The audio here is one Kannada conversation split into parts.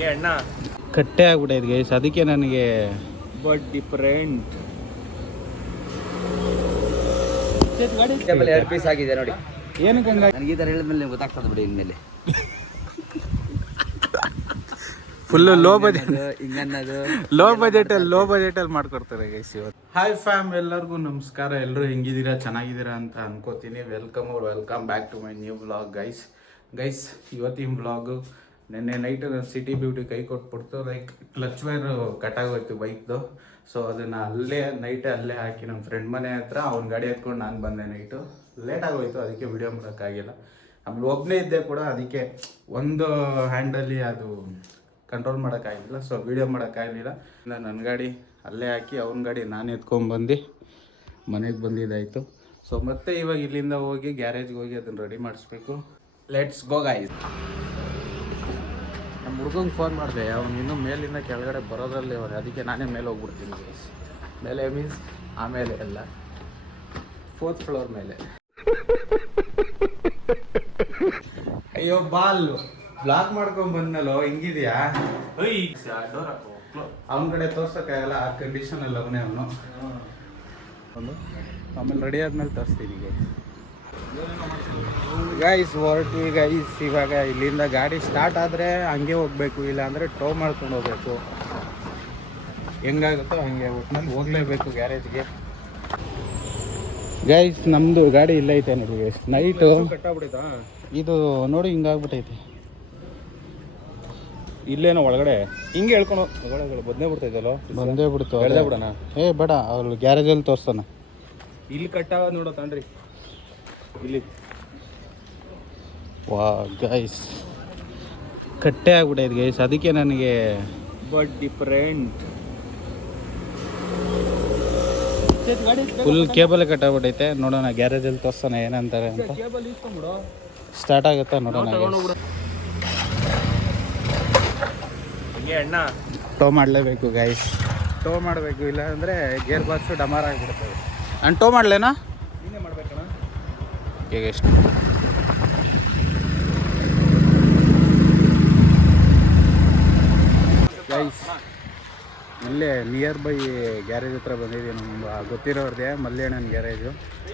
ಹಂಗೆ ಅಣ್ಣ. ಕಟ್ಟೆ ಆಗ್ಬಿಟ್ಟೈತೆ ಗೈಸ್ ಅದಕ್ಕೆ ನನಗೆ ಬಟ್ ಡಿಫರೆಂಟ್ ಎರಡು ಪೀಸ್ ಆಗಿದೆ ನೋಡಿ. ಏನಕ್ಕೆ ಹಂಗ ನನಗೆ ಈ ಥರ ಹೇಳಿದ್ಮೇಲೆ ನಿಮ್ಗೆ ಗೊತ್ತಾಗ್ತದೆ ಬಿಡಿ ಇನ್ಮೇಲೆ. ಫುಲ್ಲು ಲೋ ಬಜೆಟ್ ಅದು ಲೋ ಬಜೆಟ್ ಅಲ್ಲಿ ಲೋ ಬಜೆಟ್ ಅಲ್ಲಿ ಮಾಡ್ಕೊಡ್ತಾರೆ ಗೈಸ್ ಇವತ್ತು. ಹಾಯ್ ಫ್ಯಾಮ್ ಎಲ್ಲರಿಗೂ ನಮಸ್ಕಾರ. ಎಲ್ಲರೂ ಹೆಂಗಿದ್ದೀರಾ? ಚೆನ್ನಾಗಿದ್ದೀರಾ ಅಂತ ಅನ್ಕೋತೀನಿ. ವೆಲ್ಕಮ್ ಅವ್ರು welcome back to my new blog guys guys ಇವತ್ತಿನ ಬ್ಲಾಗು ನಿನ್ನೆ ನೈಟ್ ಸಿಟಿ ಬ್ಯೂಟಿ ಕೈ ಕೊಟ್ಬಿಡ್ತು ಲೈಕ್ ಕ್ಲಚ್ ವೈರ್ ಕಟ್ಟಾಗೋಯ್ತು ಬೈಕ್ದು ಸೊ ಅದನ್ನು ಅಲ್ಲೇ ನೈಟೇ ಅಲ್ಲೇ ಹಾಕಿ ನಮ್ಮ ಫ್ರೆಂಡ್ ಮನೆ ಹತ್ರ, ಅವ್ನ ಗಾಡಿ ಎತ್ಕೊಂಡು ನಾನು ಬಂದೆ ನೈಟು ಲೇಟ್ ಆಗೋಯ್ತು, ಅದಕ್ಕೆ ವಿಡಿಯೋ ಮಾಡೋಕ್ಕಾಗಿಲ್ಲ ಆಮೇಲೆ ಒಬ್ಬನೇ ಇದ್ದೆ ಕೂಡ, ಅದಕ್ಕೆ ಒಂದು ಹ್ಯಾಂಡಲ್ಲಿ ಅದು ಕಂಟ್ರೋಲ್ ಮಾಡೋಕ್ಕಾಗಿಲ್ಲ ಸೊ ವೀಡಿಯೋ ಮಾಡೋಕ್ಕಾಗಲಿಲ್ಲ ನನ್ನ ಗಾಡಿ ಅಲ್ಲೇ ಹಾಕಿ, ಅವ್ನ ಗಾಡಿ ನಾನು ಎತ್ಕೊಂಡ್ಬಂದು ಮನೆಗೆ ಬಂದಿದ್ದಾಯಿತು. ಸೊ ಮತ್ತೆ ಇವಾಗ ಇಲ್ಲಿಂದ ಹೋಗಿ ಗ್ಯಾರೇಜ್ಗೆ ಹೋಗಿ ಅದನ್ನು ರೆಡಿ ಮಾಡಿಸ್ಬೇಕು. ಲೆಟ್ಸ್ ಗೋ ಗಾಯ್ಸ್ ಹುಡ್ಗಂಗೆ ಫೋನ್ ಮಾಡಿದೆ ಅವ್ನು ಇನ್ನೂ ಮೇಲಿಂದ ಕೆಳಗಡೆ ಬರೋದ್ರಲ್ಲಿ ಅವ್ರೆ ಅದಕ್ಕೆ ನಾನೇ ಮೇಲೆ ಹೋಗ್ಬಿಡ್ತೀನಿ. ಮೇಲೆ ಮೀನ್ಸ್ ಆಮೇಲೆ ಎಲ್ಲ. ಫೋರ್ತ್ ಫ್ಲೋರ್ ಮೇಲೆ. ಅಯ್ಯೋ ಬಾಲ್ ಬ್ಲಾಕ್ ಮಾಡ್ಕೊಂಡ್ ಬಂದ್ನಲ್ಲೋ ಹಿಂಗಿದ್ಯಾ? ಅವನ ಕಡೆ ತೋರ್ಸಕ್ಕಾಗಲ್ಲ ಆ ಕಂಡೀಷನ್ ಅಲ್ಲಿ ಅವನೇ ಅವನು. ಆಮೇಲೆ ರೆಡಿ ಆದ್ಮೇಲೆ ತೋರಿಸ್ತೀನಿ ಗೈಸ್ ಹೊರಟ್ವಿ ಗೈಸ್ ಇವಾಗ ಇಲ್ಲಿಂದ ಗಾಡಿ ಸ್ಟಾರ್ಟ್ ಆದರೆ ಹಂಗೆ ಹೋಗ್ಬೇಕು ಇಲ್ಲಾಂದರೆ ಟೋ ಮಾಡ್ಕೊಂಡು ಹೋಗ್ಬೇಕು. ಹೆಂಗಾಗುತ್ತೋ ಹಂಗೆ ಒಟ್ಟಿನಲ್ಲಿ ಹೋಗ್ಲೇಬೇಕು ಗ್ಯಾರೇಜ್ಗೆ ಗೈಸ್ ನಮ್ಮದು ಗಾಡಿ ಇಲ್ಲ ಐತೆ ನೋಡಿ ಗೈಸ್ ನೈಟು ಇದು ನೋಡಿ ಹಿಂಗಾಗ್ಬಿಟ್ಟೈತೆ ಇಲ್ಲೇನೋ ಒಳಗಡೆ. ಹಿಂಗೆ ಹೇಳ್ಕೊಂಡು ಒಳಗಡೆ ಬದನೆ ಬಿಡ್ತೈತಲ್ಲೋ? ಬಂದೇ ಬಿಡ್ತು ಬಿಡೋಣ? ಏ ಬೇಡ ಅವ್ರು ಗ್ಯಾರೇಜಲ್ಲಿ ತೋರಿಸ್ತಾನೆ ಇಲ್ಲಿ ಕಟ್ಟಾಗ ನೋಡೋ ತಾನ್ರಿ ಇಲ್ಲಿ. ವಾ ಗೈಸ್ ಕಟ್ಟೆ ಆಗ್ಬಿಟ್ಟೈತೆ ಗೈಸ್ ಅದಕ್ಕೆ ನನಗೆ but different full cable cut ಆಗ್ಬಿಟ್ಟೈತೆ ನೋಡೋಣ ಗ್ಯಾರೇಜಲ್ಲಿ ತೋರ್ಸೋಣ ಏನಂತಾರೆ ಅಂತ. ಸ್ಟಾರ್ಟ್ ಆಗುತ್ತೆ ನೋಡೋಣ ಟೋ ಮಾಡಲೇಬೇಕು ಗೈಸ್ ಟೋ ಮಾಡಬೇಕು ಇಲ್ಲ ಅಂದ್ರೆ ಗೇರ್ ಬಾಕ್ಸ್ ಡಮಾರ್ ಆಗಿಬಿಡ್ತದೆ. ಅಂಡ್ ಟೋ ಮಾಡಲೇನಾ? ಇನ್ನೇ ಮಾಡ್ಬೇಕಣ್ಣ. ಈಗ ಎಷ್ಟು ಗೈಸ್ ಇಲ್ಲೇ ನಿಯರ್ ಬೈ ಗ್ಯಾರೇಜ್ ಹತ್ರ ಬಂದಿದ್ದೀವಿ ನಮ್ಮ ಗೊತ್ತಿರೋರ್ದೆ ಮಲ್ಲೇಣ್ಣನ ಗ್ಯಾರೇಜು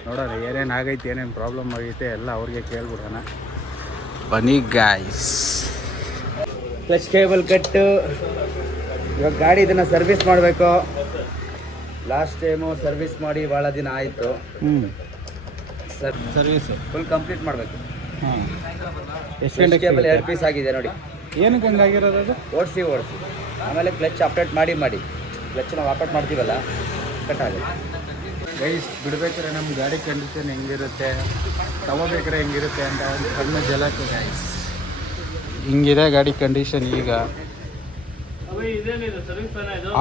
ನೋಡೋಣ ಏನೇನು ಆಗೈತೆ ಏನೇನು ಪ್ರಾಬ್ಲಮ್ ಆಗೈತೆ ಎಲ್ಲ ಅವ್ರಿಗೆ ಕೇಳ್ಬಿಡೋಣ. ಬನ್ನಿ ಗಾಯ್ಸ್ ಕ್ಲಚ್ ಕೇಬಲ್ ಕಟ್ಟು. ಇವಾಗ ಗಾಡಿ ಇದನ್ನು ಸರ್ವಿಸ್ ಮಾಡಬೇಕು. ಲಾಸ್ಟ್ ಟೈಮು ಸರ್ವಿಸ್ ಮಾಡಿ ಭಾಳ ದಿನ ಆಯಿತು. ಹ್ಞೂ ಸರ್. ಸರ್ವಿಸ್. ಫುಲ್ ಕಂಪ್ಲೀಟ್ ಮಾಡಬೇಕು. ಹಾಂ. ಎಷ್ಟು ಕೇಬಲ್ ಎರಡು ಪೀಸ್ ಆಗಿದೆ ನೋಡಿ. ಏನಕ್ಕೆ ಹಂಗಾಗಿರೋದು ಅದು? ಓಡಿಸಿ ಓಡಿಸಿ. ಆಮೇಲೆ ಕ್ಲಚ್ ಅಪ್ಡೇಟ್ ಮಾಡಿ ಮಾಡಿ. ಕ್ಲಚ್ ನಾವು ಅಪ್ಡೇಟ್ ಮಾಡ್ತೀವಲ್ಲ ಕಟ್ ಆಗುತ್ತೆ. ಗೈಸ್ ಬಿಡ್ಬೇಕಾದ್ರೆ ನಮ್ಮ ಗಾಡಿ ಕಂಡೀಷನ್ ಹೆಂಗಿರುತ್ತೆ? ತಗೋಬೇಕಾದ್ರೆ ಹೆಂಗಿರುತ್ತೆ ಅಂತ ಒಂದು ಕಣ್ಣು ಜಲಕ್ಕೆ ಗೈಸ್ ಹಿಂಗಿದೆ ಗಾಡಿ ಕಂಡೀಷನ್ ಈಗ.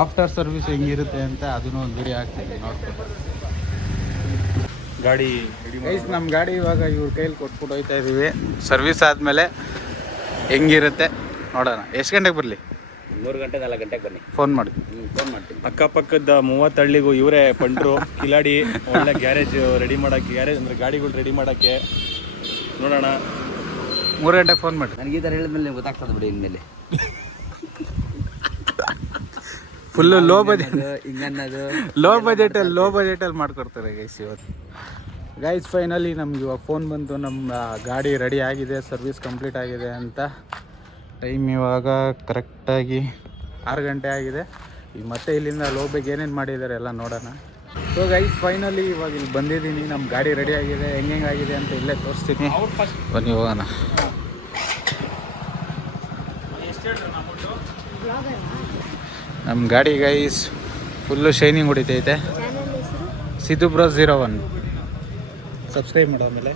ಆಫ್ಟರ್ ಸರ್ವಿಸ್ ಹೆಂಗಿರುತ್ತೆ ಅಂತ ಅದನ್ನು ಒಂದು ವಿಡಿಯೋ ಹಾಕ್ತೀನಿ ನೋಡ್ಕೊಂಡು ಗಾಡಿ ಗೈಸ್ ನಮ್ಮ ಗಾಡಿ ಇವಾಗ ಇವ್ರ ಕೈಲಿ ಕೊಟ್ಬಿಟ್ಟು ಹೋಯ್ತಾ ಇದ್ದೀವಿ ಸರ್ವಿಸ್ ಆದಮೇಲೆ ಹೆಂಗಿರುತ್ತೆ ನೋಡೋಣ. ಎಷ್ಟು ಗಂಟೆಗೆ ಬರಲಿ? ಮೂರು ಗಂಟೆ ನಾಲ್ಕು ಗಂಟೆಗೆ ಬನ್ನಿ. ಫೋನ್ ಮಾಡಿ ಫೋನ್ ಮಾಡ್ತೀನಿ. ಅಕ್ಕಪಕ್ಕದ ಮೂವತ್ತು ಹಳ್ಳಿಗೂ ಇವರೇ ಪಂಟ್ರು ಕಿಲಾಡಿ ಒಳ್ಳೆ ಗ್ಯಾರೇಜ್ ರೆಡಿ ಮಾಡೋಕ್ಕೆ ಗ್ಯಾರೇಜ್ ಅಂದರೆ ಗಾಡಿಗಳು ರೆಡಿ ಮಾಡೋಕ್ಕೆ. ನೋಡೋಣ. ಮೂರು ಗಂಟೆಗೆ ಫೋನ್ ಮಾಡಿ ನನಗೆ ಈ ಥರ ಹೇಳಿದ್ಮೇಲೆ ನಿಮ್ಗೆ ಗೊತ್ತಾಗ್ತದೆ ಬಿಡಿ ಇನ್ಮೇಲೆ. ಫುಲ್ಲು ಲೋ ಬಜೆಟ್ ಹಿಂಗನ್ನೋದು ಲೋ ಬಜೆಟಲ್ಲಿ ಲೋ ಬಜೆಟಲ್ಲಿ ಮಾಡ್ಕೊಡ್ತಾರೆ ಗೈಸ್ ಇವತ್ತು. ಗೈಸ್ ಫೈನಲಿ ನಮ್ಗೆ ಇವಾಗ ಫೋನ್ ಬಂತು. ನಮ್ಮ ಗಾಡಿ ರೆಡಿ ಆಗಿದೆ ಸರ್ವಿಸ್ ಕಂಪ್ಲೀಟ್ ಆಗಿದೆ ಅಂತ. ಟೈಮ್ ಇವಾಗ ಕರೆಕ್ಟಾಗಿ ಆರು ಗಂಟೆ ಆಗಿದೆ. ಈಗ ಮತ್ತೆ ಇಲ್ಲಿಂದ ಲೋಬೆಗೆ ಏನೇನು ಮಾಡಿದ್ದಾರೆ ಎಲ್ಲ ನೋಡೋಣ. ಸೊ ಗೈಸ್ ಫೈನಲಿ ಇವಾಗ ಇಲ್ಲಿ ಬಂದಿದ್ದೀನಿ. ನಮ್ಮ ಗಾಡಿ ರೆಡಿ ಆಗಿದೆ ಹೆಂಗೆ ಆಗಿದೆ ಅಂತ ಇಲ್ಲೇ ತೋರಿಸ್ತೀನಿ. ಬನ್ನಿ ಹೋಗೋಣ. ನಮ್ಮ ಗಾಡಿ guys full shining ಹೊಡಿತೈತೆ. Siddu bro zero one subscribe ಮಾಡೋ ಆಮೇಲೆ.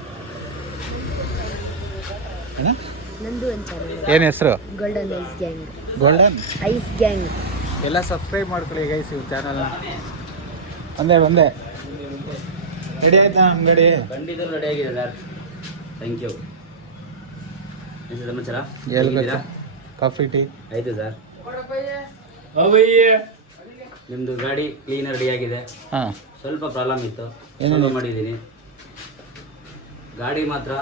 ಚಾನಲ್ ಏನು ಹೆಸರು? Golden eyes gang golden eyes gang ಎಲ್ಲ ಸಬ್ಸ್ಕ್ರೈಬ್ ಮಾಡ್ಕೊಳ್ಳಿ ಗೈಸ್ ಇವ್ರ ಚಾನಲ್ನ ಒಂದೇ ಒಂದೇ. ರೆಡಿ ಆಯ್ತಾ ನಮ್ಮ ಗಾಡಿ? ಖಂಡಿತ ರೆಡಿ ಆಗಿದೆ ಸರ್ ಥ್ಯಾಂಕ್ ಯು ಏನು ಸಮಾಚಾರ? ಕಾಫಿ ಟೀ ಆಯಿತು ಸರ್ ನಿಮ್ಮದು ಗಾಡಿ ಕ್ಲೀನ್ ರೆಡಿ ಆಗಿದೆ. ಹಾಂ. ಸ್ವಲ್ಪ ಪ್ರಾಬ್ಲಮ್ ಇತ್ತು. ಏನೇನು? ಸಾಲ್ವ್ ಮಾಡಿದ್ದೀನಿ. ಗಾಡಿ ಮಾತ್ರ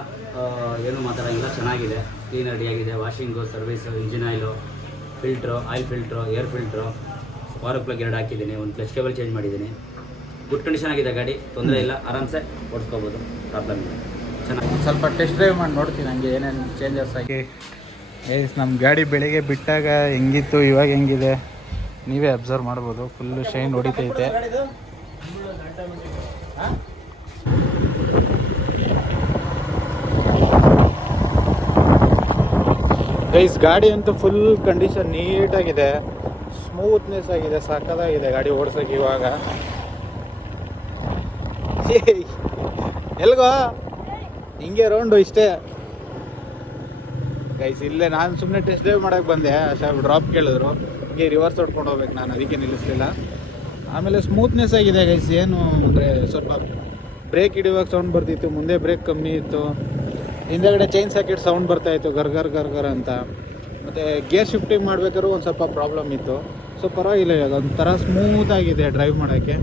ಏನು ಮಾತಾಡೋಂಗಿಲ್ಲ ಚೆನ್ನಾಗಿದೆ. ಕ್ಲೀನ್ ರೆಡಿ ಆಗಿದೆ. Washing service engine oil filter oil filter air filter spark plug ಎರಡು ಹಾಕಿದ್ದೀನಿ. ಒಂದು ಕ್ಲಚ್ ಕೇಬಲ್ ಚೇಂಜ್ ಮಾಡಿದ್ದೀನಿ. ಗುಡ್ ಕಂಡೀಷನ್ ಆಗಿದೆ ಗಾಡಿ. ತೊಂದರೆ ಇಲ್ಲ. ಆರಾಮ್ಸೆ ಓಡಿಸ್ಕೋಬೋದು. ಪ್ರಾಬ್ಲಮ್ ಇಲ್ಲ. ಚೆನ್ನಾಗಿ ಸ್ವಲ್ಪ ಟೆಸ್ಟ್ ಡ್ರೈವ್ ಮಾಡಿ ನೋಡ್ತೀನಿ ಹಂಗೆ ಏನೇನು ಚೇಂಜಸ್ ಆಗಿ. ಏಸ್ ನಮ್ಮ ಗಾಡಿ ಬೆಳಿಗ್ಗೆ ಬಿಟ್ಟಾಗ ಹೆಂಗಿತ್ತು ಇವಾಗ ಹೆಂಗಿದೆ? ನೀವೇ ಅಬ್ಸರ್ವ್ ಮಾಡ್ಬೋದು ಫುಲ್ಲು ಶೈನ್ ಹೊಡಿತೈತೆ. ಗೈಸ್ ಗಾಡಿ ಅಂತೂ ಫುಲ್ ಕಂಡೀಷನ್ ನೀಟಾಗಿದೆ. ಸ್ಮೂತ್ನೆಸ್ ಆಗಿದೆ ಸಕ್ಕದಾಗಿದೆ ಗಾಡಿ ಓಡ್ಸೋಕೆ ಇವಾಗ. ಎಲ್ಗೋ? ಹಿಂಗೆ ರೌಂಡು ಇಷ್ಟೇ. ಗೈಸ್ ಇಲ್ಲೇ ನಾನು ಸುಮ್ಮನೆ ಟೆಸ್ಟ್ ಡ್ರೈವ್ ಮಾಡಕ್ಕೆ ಬಂದೆ. ಅಷ್ಟು ಡ್ರಾಪ್ ಕೇಳಿದ್ರು. ಹಿಂಗೆ ರಿವರ್ಸ್ ಹೊಡ್ಕೊಂಡು ಹೋಗ್ಬೇಕು ನಾನು, ಅದಕ್ಕೆ ನಿಲ್ಲಿಸ್ಲಿಲ್ಲ. ಆಮೇಲೆ ಸ್ಮೂತ್ನೆಸ್ ಆಗಿದೆ ಗೈಸ್ ಏನು ಅಂದರೆ ಸ್ವಲ್ಪ ಬ್ರೇಕ್ ಹಿಡಿಯುವಾಗ ಸೌಂಡ್ ಬರ್ತಿತ್ತು, ಮುಂದೆ ಬ್ರೇಕ್ ಕಮ್ಮಿ ಇತ್ತು. ಹಿಂದೆಗಡೆ ಚೈನ್ ಸಾಕೆಟ್ ಸೌಂಡ್ ಬರ್ತಾ ಇತ್ತು ಗರ್ ಗರ್ ಗರ್ ಅಂತ. ಮತ್ತು ಗೇರ್ ಶಿಫ್ಟಿಂಗ್ ಮಾಡಬೇಕಾದ್ರೂ ಒಂದು ಸ್ವಲ್ಪ ಪ್ರಾಬ್ಲಮ್ ಇತ್ತು. ಸೊ ಪರವಾಗಿಲ್ಲ ಇವಾಗ, ಒಂಥರ ಸ್ಮೂತ್ ಆಗಿದೆ ಡ್ರೈವ್ ಮಾಡೋಕ್ಕೆ.